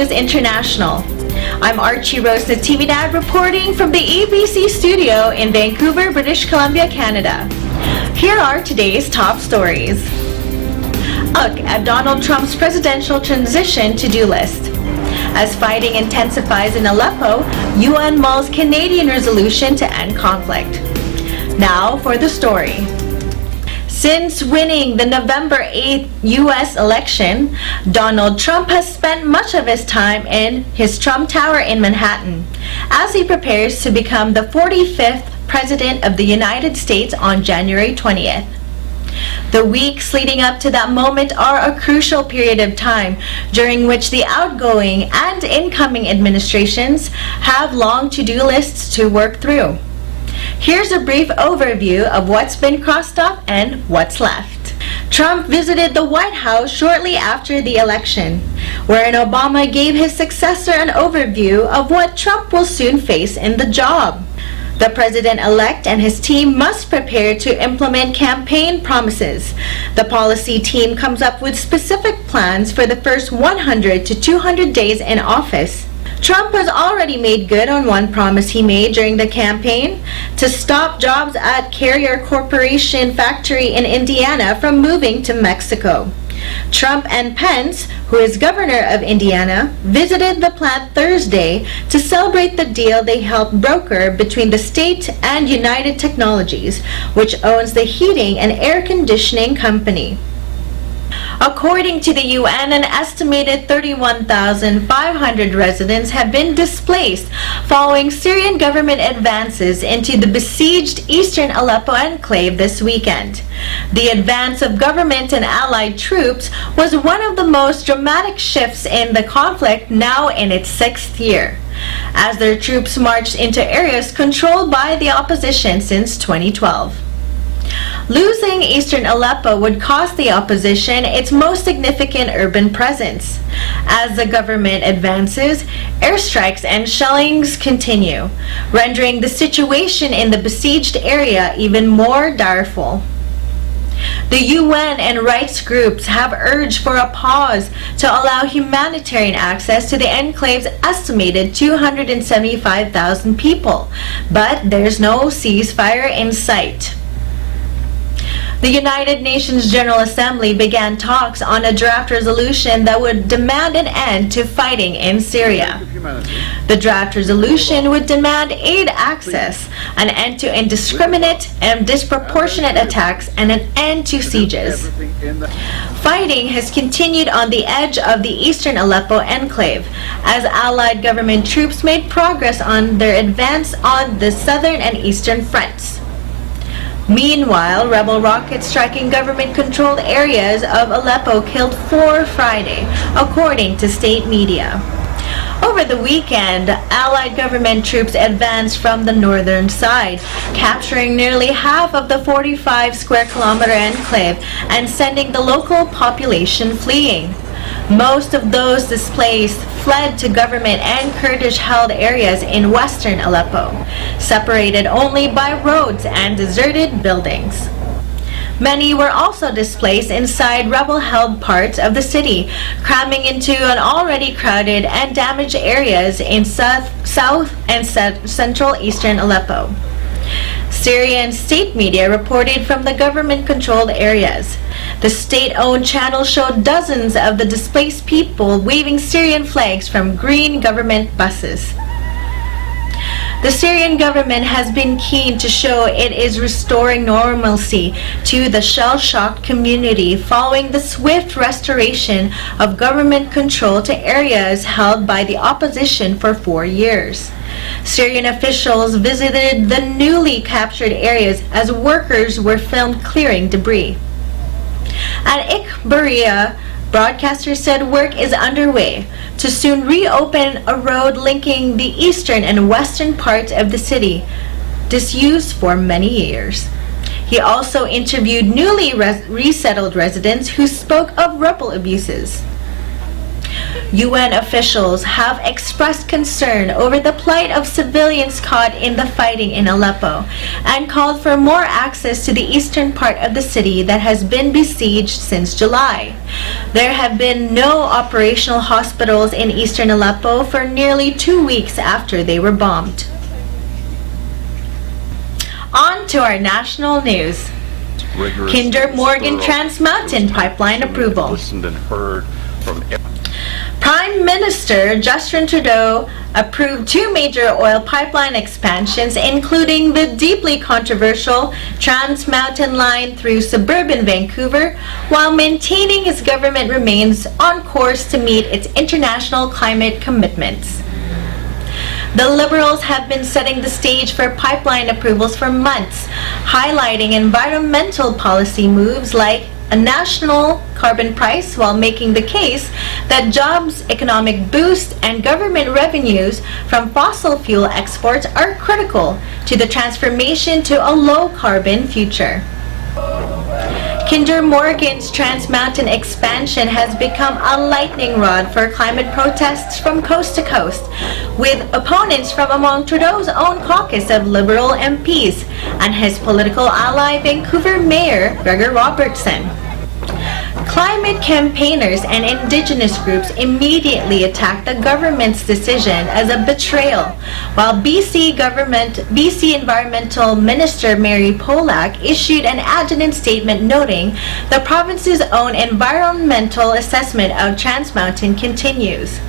News International. I'm Archie Rose, the TV Dad, reporting from the ABC studio in Vancouver, British Columbia, Canada. Here are today's top stories. Look at Donald Trump's presidential transition to-do list. As fighting intensifies in Aleppo, UN mulls Canadian resolution to end conflict. Now for the story. Since winning the November 8th U.S. election, Donald Trump has spent much of his time in his Trump Tower in Manhattan as he prepares to become the 45th President of the United States on January 20th. The weeks leading up to that moment are a crucial period of time during which the outgoing and incoming administrations have long to-do lists to work through. Here's a brief overview of what's been crossed off and what's left. Trump visited the White House shortly after the election, wherein Obama gave his successor an overview of what Trump will soon face in the job. The president-elect and his team must prepare to implement campaign promises. The policy team comes up with specific plans for the first 100 to 200 days in office. Trump has already made good on one promise he made during the campaign: to stop jobs at Carrier Corporation factory in Indiana from moving to Mexico. Trump and Pence, who is governor of Indiana, visited the plant Thursday to celebrate the deal they helped broker between the state and United Technologies, which owns the heating and air conditioning company. According to the UN, an estimated 31,500 residents have been displaced following Syrian government advances into the besieged eastern Aleppo enclave this weekend. The advance of government and allied troops was one of the most dramatic shifts in the conflict, now in its 6th year, as their troops marched into areas controlled by the opposition since 2012. Losing eastern Aleppo would cost the opposition its most significant urban presence. As the government advances, airstrikes and shellings continue, rendering the situation in the besieged area even more direful. The UN and rights groups have urged for a pause to allow humanitarian access to the enclave's estimated 275,000 people, but there's no ceasefire in sight. The United Nations General Assembly began talks on a draft resolution that would demand an end to fighting in Syria. The draft resolution would demand aid access, an end to indiscriminate and disproportionate attacks, and an end to sieges. Fighting has continued on the edge of the eastern Aleppo enclave as Allied government troops made progress on their advance on the southern and eastern fronts. Meanwhile, rebel rockets striking government-controlled areas of Aleppo killed 4 Friday, according to state media. Over the weekend, Allied government troops advanced from the northern side, capturing nearly half of the 45-square-kilometer enclave and sending the local population fleeing. Most of those displaced fled to government and Kurdish-held areas in western Aleppo, separated only by roads and deserted buildings. Many were also displaced inside rebel-held parts of the city, cramming into an already crowded and damaged areas in south and central eastern Aleppo. Syrian state media reported from the government-controlled areas. The state-owned channel showed dozens of the displaced people waving Syrian flags from green government buses. The Syrian government has been keen to show it is restoring normalcy to the shell-shocked community following the swift restoration of government control to areas held by the opposition for 4 years. Syrian officials visited the newly captured areas as workers were filmed clearing debris. At Ikhbaria, broadcasters said work is underway to soon reopen a road linking the eastern and western parts of the city, disused for many years. He also interviewed newly resettled residents who spoke of rebel abuses. UN officials have expressed concern over the plight of civilians caught in the fighting in Aleppo and called for more access to the eastern part of the city that has been besieged since July. There have been no operational hospitals in eastern Aleppo for nearly 2 weeks after they were bombed. On to our national news. Kinder Morgan Trans Mountain Pipeline approval. Prime Minister Justin Trudeau approved 2 major oil pipeline expansions, including the deeply controversial Trans Mountain Line through suburban Vancouver, while maintaining his government remains on course to meet its international climate commitments. The Liberals have been setting the stage for pipeline approvals for months, highlighting environmental policy moves like a national carbon price, while making the case that jobs, economic boost, and government revenues from fossil fuel exports are critical to the transformation to a low-carbon future. Kinder Morgan's Trans Mountain expansion has become a lightning rod for climate protests from coast to coast, with opponents from among Trudeau's own caucus of Liberal MPs and his political ally, Vancouver Mayor Gregor Robertson. Climate campaigners and Indigenous groups immediately attacked the government's decision as a betrayal, while BC Environmental Minister Mary Polak issued an adjourned statement noting the province's own environmental assessment of Trans Mountain continues.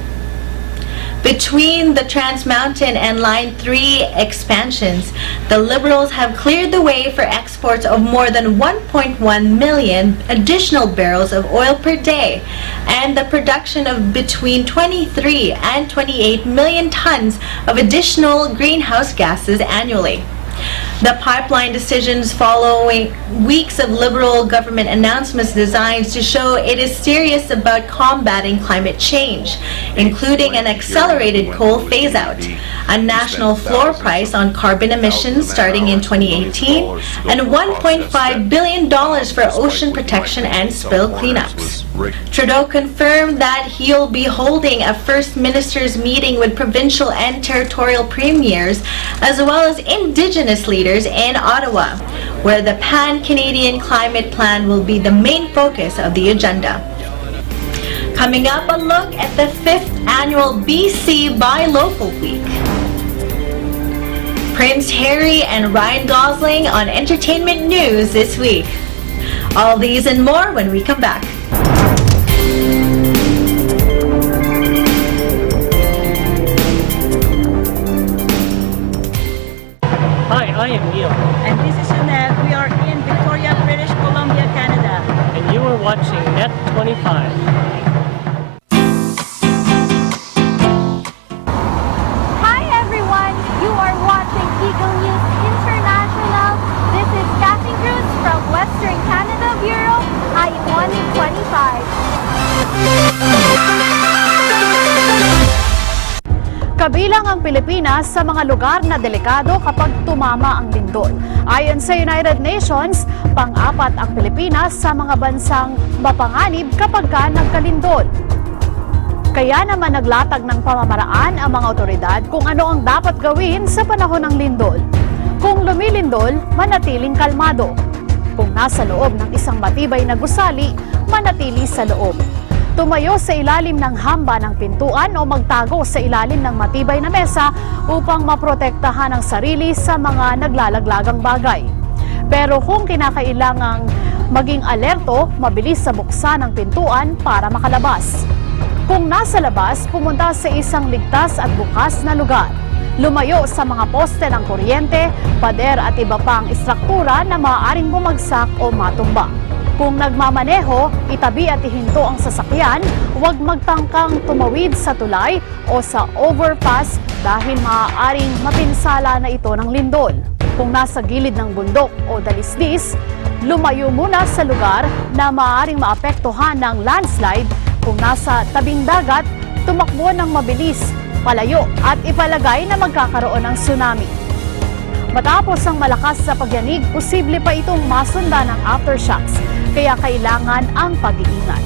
Between the Trans Mountain and Line 3 expansions, the Liberals have cleared the way for exports of more than 1.1 million additional barrels of oil per day and the production of between 23 and 28 million tons of additional greenhouse gases annually. The pipeline decisions following weeks of Liberal government announcements designed to show it is serious about combating climate change, including an accelerated coal phase-out, a national floor price on carbon emissions starting in 2018, and $1.5 billion for ocean protection and spill cleanups. Trudeau confirmed that he'll be holding a First Minister's meeting with provincial and territorial premiers, as well as Indigenous leaders in Ottawa, where the Pan-Canadian Climate Plan will be the main focus of the agenda. Coming up, a look at the 5th annual BC Buy Local Week. Prince Harry and Ryan Gosling on entertainment news this week. All these and more when we come back. Hi, I am Neil, And this is Jeanette. We are in Victoria, British Columbia, Canada. and you are watching Net 25. Hi everyone! You are watching Eagle News International. This is Kathy Cruz from Western Canada Bureau, I-1 25. Kabilang ang Pilipinas sa mga lugar na delikado kapag tumama ang lindol. Ayon sa United Nations, pang-apat ang Pilipinas sa mga bansang mapanganib kapag nagkalindol. Kaya naman naglatag ng pamamaraan ang mga otoridad kung ano ang dapat gawin sa panahon ng lindol. Kung lumilindol, manatiling kalmado. Kung nasa loob ng isang matibay na gusali, manatili sa loob. Tumayo sa ilalim ng hamba ng pintuan o magtago sa ilalim ng matibay na mesa upang maprotektahan ang sarili sa mga naglalaglagang bagay. Pero kung kinakailangang maging alerto, mabilis sa buksan ang pintuan para makalabas. Kung nasa labas, pumunta sa isang ligtas at bukas na lugar. Lumayo sa mga poste ng kuryente, pader at iba pang istruktura na maaaring bumagsak o matumba. Kung nagmamaneho, itabi at ihinto ang sasakyan, huwag magtangkang tumawid sa tulay o sa overpass dahil maaaring mapinsala na ito ng lindol. Kung nasa gilid ng bundok o dalisdis, lumayo muna sa lugar na maaaring maapektuhan ng landslide. Kung nasa tabing dagat, tumakbo ng mabilis, palayo at ipalagay na magkakaroon ng tsunami. Matapos ang malakas sa pagyanig, posible pa itong masundan ng aftershocks, kaya kailangan ang pag-iingat.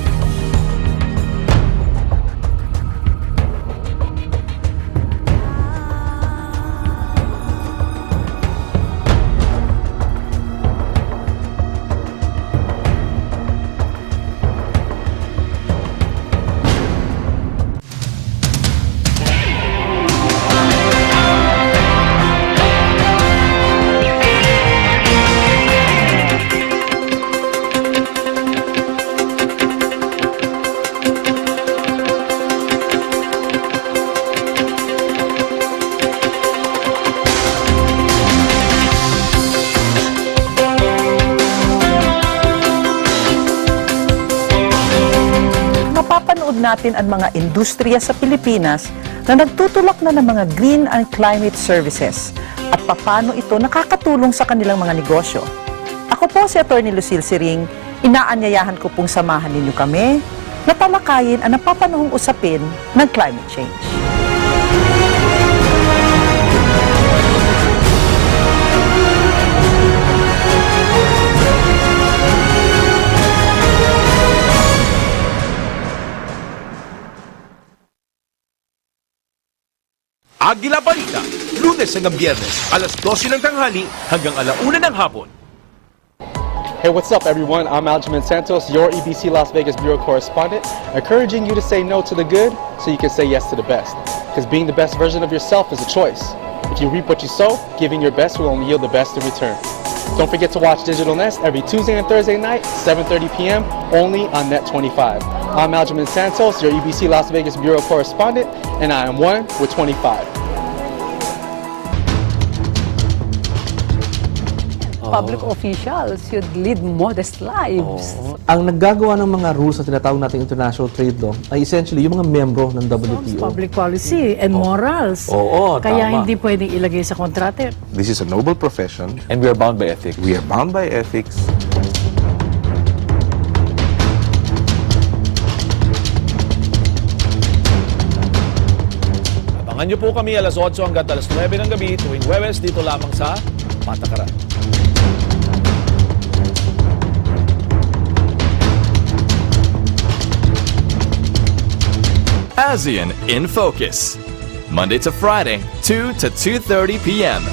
tinatawag natin ang mga industriya sa Pilipinas na nagtutulak na ng mga green and climate services at paano ito nakakatulong sa kanilang mga negosyo. Ako po si Atty. Lucille Siring, inaanyayahan ko pong samahan ninyo kami na talakayin ang napapanahong usapin ng climate change. Agila Balita, Lunes hanggang Biyernes, alas 12 ng tanghali hanggang alauna ng hapon. Hey, what's up everyone? I'm Aljamain Santos, your EBC Las Vegas Bureau correspondent, encouraging you to say no to the good so you can say yes to the best. Because being the best version of yourself is a choice. If you reap what you sow, giving your best will only yield the best in return. Don't forget to watch Digital Nest every Tuesday and Thursday night, 7:30 p.m. only on Net 25. I'm Aljamain Santos, your EBC Las Vegas Bureau correspondent, and I am one with 25. Public officials should lead modest lives. Ang naggagawa ng mga rules na tinatawag natin international trade law ay essentially yung mga membro ng WTO. Public policy and morals. Oo, Kaya tama. hindi pwedeng ilagay sa kontrate. This is a noble profession. And we are bound by ethics. We are bound by ethics. Abangan niyo po kami alas 8 hanggang alas 9 ng gabi tuwing Huwebes dito lamang sa Patakaran. ASEAN in Focus, Monday to Friday, 2 to 2:30 p.m.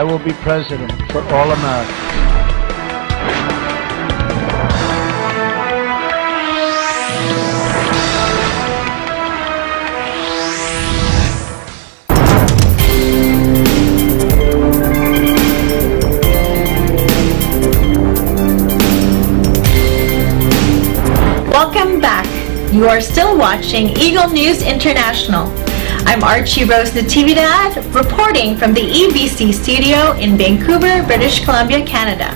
I will be president for all Americans. Welcome back. You are still watching Eagle News International. I'm Archie Rose Natividad, reporting from the EBC studio in Vancouver, British Columbia, Canada.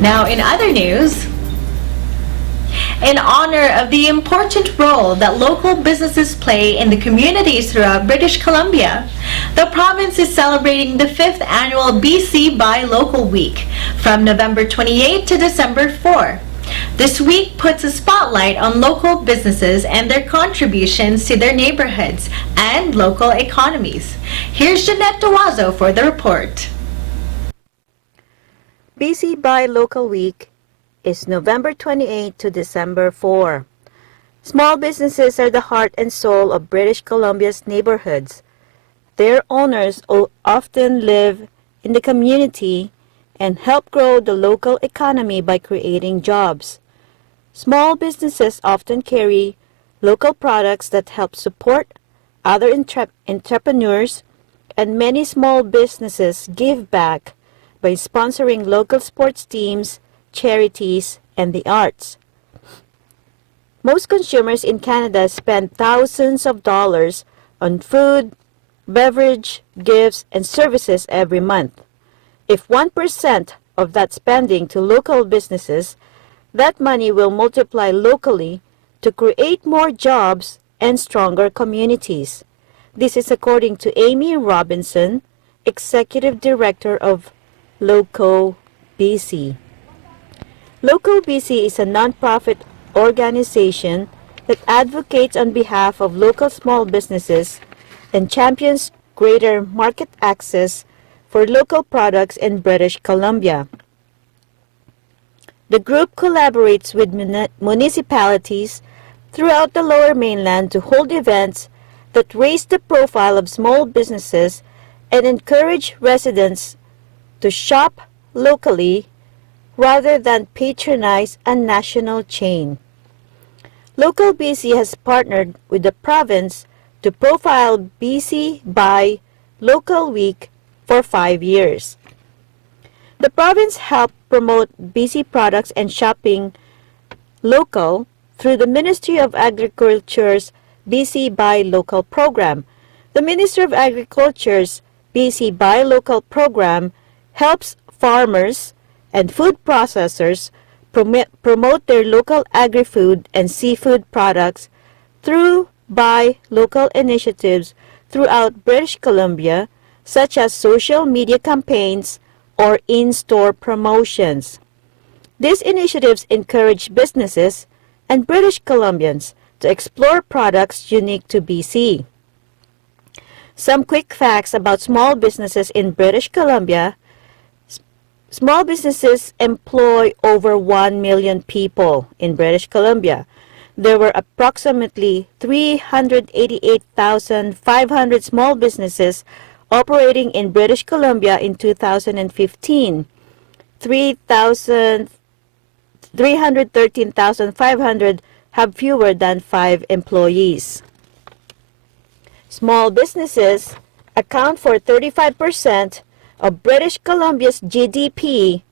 Now, in other news, in honor of the important role that local businesses play in the communities throughout British Columbia, the province is celebrating the 5th annual BC Buy Local Week from November 28 to December 4. This week puts a spotlight on local businesses and their contributions to their neighborhoods and local economies. Here's Jeanette Duazo for the report. BC Buy Local Week is November 28 to December 4. Small businesses are the heart and soul of British Columbia's neighborhoods. Their owners often live in the community and help grow the local economy by creating jobs. Small businesses often carry local products that help support other entrepreneurs, and many small businesses give back by sponsoring local sports teams, charities, and the arts. Most consumers in Canada spend thousands of dollars on food, beverage, gifts, and services every month. If 1% of that spending to local businesses, that money will multiply locally to create more jobs and stronger communities. This is according to Amy Robinson, Executive Director of Loco BC. Loco BC is a nonprofit organization that advocates on behalf of local small businesses and champions greater market access for local products in British Columbia. The group collaborates with municipalities throughout the Lower Mainland to hold events that raise the profile of small businesses and encourage residents to shop locally rather than patronize a national chain. Local BC has partnered with the province to profile BC Buy Local Week for 5 years. The province helped promote BC products and shopping local through the Ministry of Agriculture's BC Buy Local program. The Ministry of Agriculture's BC Buy Local program helps farmers and food processors promote their local agri-food and seafood products through Buy Local initiatives throughout British Columbia, such as social media campaigns or in-store promotions. These initiatives encourage businesses and British Columbians to explore products unique to BC. Some quick facts about small businesses in British Columbia. Small businesses employ over 1 million people in British Columbia. There were approximately 388,500 small businesses operating in British Columbia in 2015. 313,500 have fewer than 5 employees. Small businesses account for 35% of British Columbia's GDP,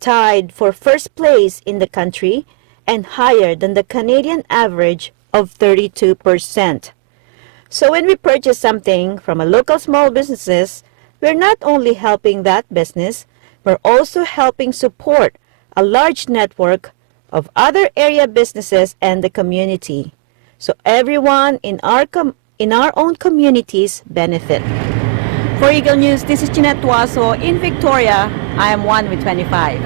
tied for first place in the country and higher than the Canadian average of 32%. So when we purchase something from a local small businesses, we're not only helping that business, we're also helping support a large network of other area businesses and the community. So everyone in our own communities benefit. For Eagle News, this is Jeanette Tuaso in Victoria. I am 1 with 25.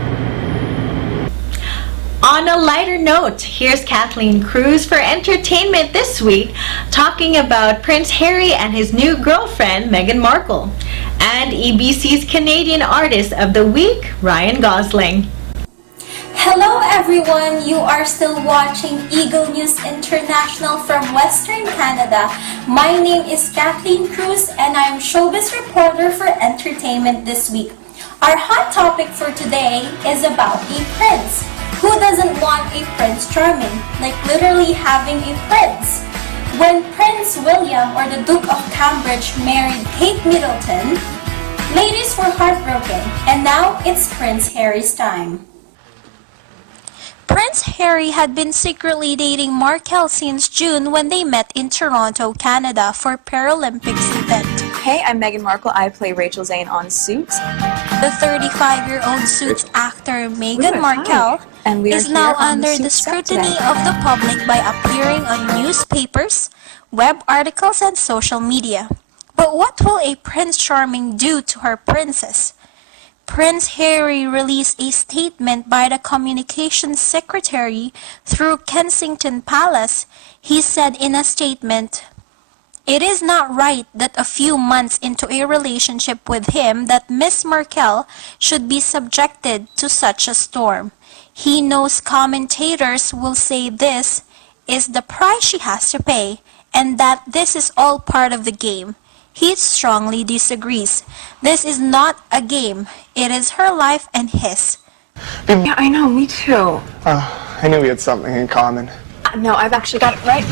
On a lighter note, here's Kathleen Cruz for entertainment this week, talking about Prince Harry and his new girlfriend, Meghan Markle, and EBC's Canadian Artist of the Week, Ryan Gosling. Hello everyone! You are still watching Eagle News International from Western Canada. My name is Kathleen Cruz and I am showbiz reporter for entertainment this week. Our hot topic for today is about a prince. Who doesn't want a Prince Charming? Like literally having a prince. When Prince William or the Duke of Cambridge married Kate Middleton, ladies were heartbroken, and now it's Prince Harry's time. Prince Harry had been secretly dating Markle since June when they met in Toronto, Canada for Paralympics event. Hey, I'm Meghan Markle. I play Rachel Zane on Suits. The 35-year-old Suits actor Meghan Markle is now under the scrutiny of the public by appearing on newspapers, web articles, and social media. But what will a Prince Charming do to her princess? Prince Harry released a statement by the Communications Secretary through Kensington Palace. He said in a statement, "It is not right that a few months into a relationship with him that Miss Markle should be subjected to such a storm. He knows commentators will say this is the price she has to pay and that this is all part of the game. He strongly disagrees. This is not a game. It is her life and his." Yeah, I know, me too. I knew we had something in common. No, I've actually got it right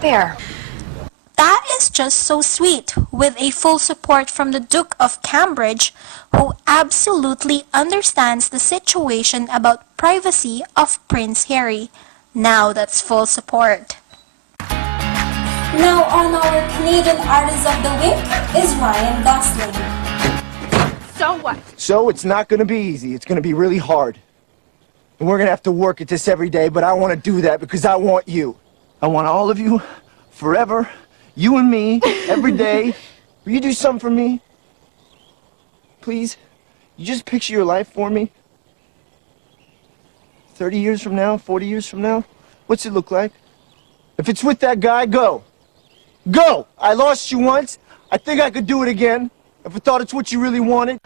there. That is just so sweet, with a full support from the Duke of Cambridge, who absolutely understands the situation about privacy of Prince Harry. Now that's full support. Now on our Canadian Artist of the Week is Ryan Gosling. So what? So it's not going to be easy. It's going to be really hard. And we're going to have to work at this every day, but I want to do that because I want you. I want all of you forever. You and me, every day. Will you do something for me? Please? You just picture your life for me? 30 years from now, 40 years from now? What's it look like? If it's with that guy, go. Go! I lost you once. I think I could do it again. If I thought it's what you really wanted.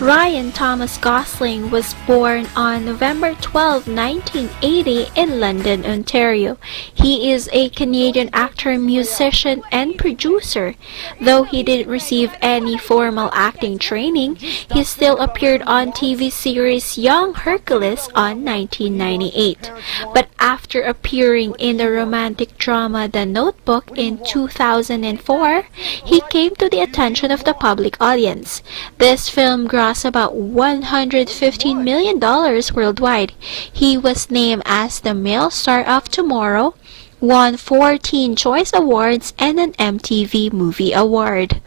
Ryan Thomas Gosling was born on November 12, 1980 in London, Ontario. He is a Canadian actor, musician, and producer. Though he didn't receive any formal acting training, he still appeared on TV series Young Hercules on 1998. But after appearing in the romantic drama The Notebook in 2004, he came to the attention of the public audience. This film grossed about $115 million worldwide. He was named as the Male Star of Tomorrow, won 14 Choice Awards and an MTV Movie Award.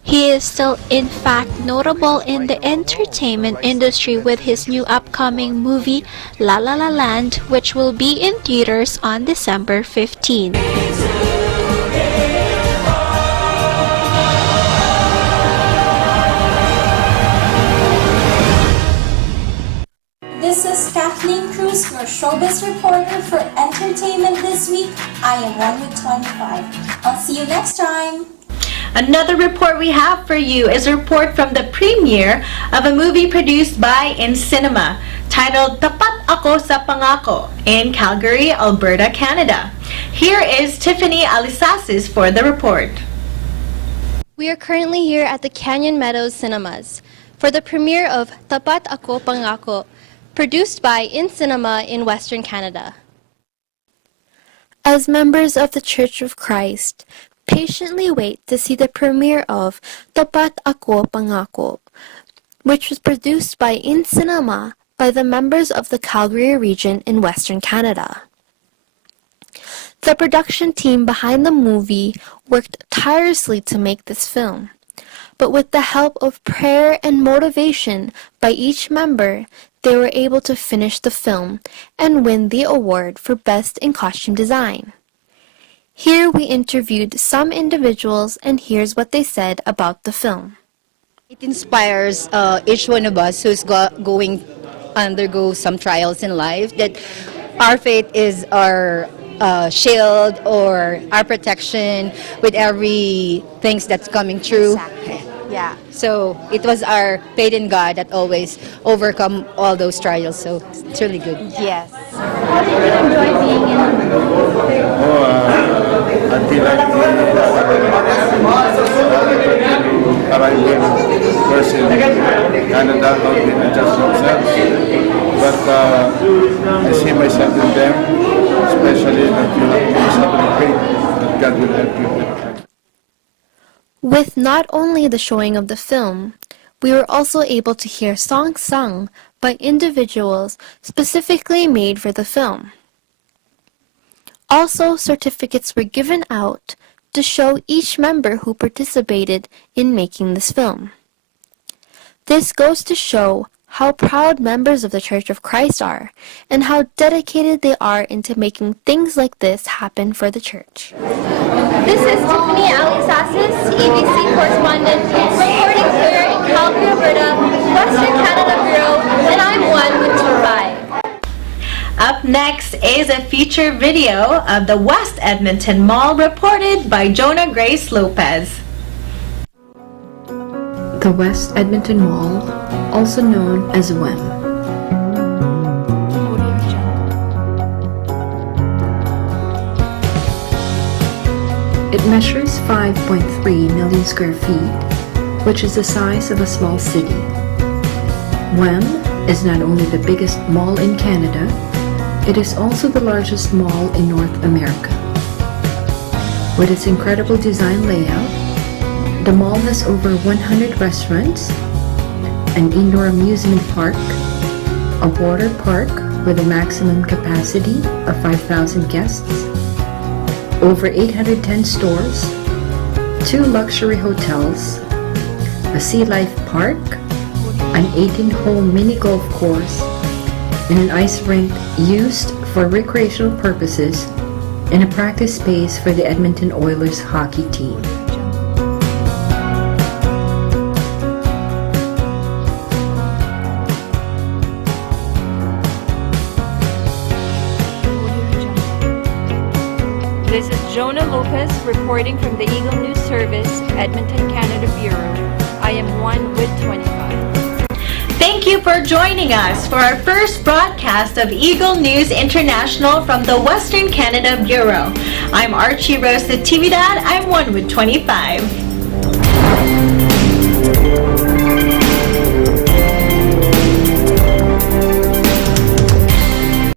He is still in fact notable in the entertainment industry with his new upcoming movie La La La Land, which will be in theaters on December 15. This is Kathleen Cruz, your showbiz reporter for Entertainment This Week. I am 1 with 25. I'll see you next time. Another report we have for you is a report from the premiere of a movie produced by InCinema titled Tapat Ako sa Pangako in Calgary, Alberta, Canada. Here is Tiffany Alisasis for the report. We are currently here at the Canyon Meadows Cinemas for the premiere of Tapat Ako Pangako, produced by InCinema in Western Canada. As members of the Church of Christ, patiently wait to see the premiere of Tapat Ako Pangako, which was produced by InCinema by the members of the Calgary region in Western Canada. The production team behind the movie worked tirelessly to make this film, but with the help of prayer and motivation by each member, they were able to finish the film and win the award for Best in Costume Design. Here we interviewed some individuals, and here's what they said about the film. It inspires each one of us who's going undergo some trials in life, that our faith is our shield or our protection with every things that's coming true. Exactly. Yeah. So it was our faith in God that always overcome all those trials. So it's really good. Yes. I feel like arriving first in Canada, not in just themselves. But I see myself in them, especially that you have to somebody great that God will help you with. With not only the showing of the film, we were also able to hear songs sung by individuals specifically made for the film. Also, certificates were given out to show each member who participated in making this film. This goes to show how proud members of the Church of Christ are and how dedicated they are into making things like this happen for the church. This is Tiffany Alisasis, EBC correspondent, reporting here in Calgary, Alberta, Western Canada Bureau, and I'm 1 with 25. Up next is a feature video of the West Edmonton Mall reported by Jonah Grace Lopez. The West Edmonton Mall, also known as WEM. It measures 5.3 million square feet, which is the size of a small city. WEM is not only the biggest mall in Canada, it is also the largest mall in North America. With its incredible design layout, the mall has over 100 restaurants, an indoor amusement park, a water park with a maximum capacity of 5,000 guests, over 810 stores, 2 luxury hotels, a sea life park, an 18-hole mini golf course, and an ice rink used for recreational purposes, and a practice space for the Edmonton Oilers hockey team. This is Jonah Lopez reporting from the Eagle News Service, Edmonton, Canada Bureau. I am 1 with 25. Thank you for joining us for our first broadcast of Eagle News International from the Western Canada Bureau. I'm Archie Rose, the TV Dad. I'm 1 with 25.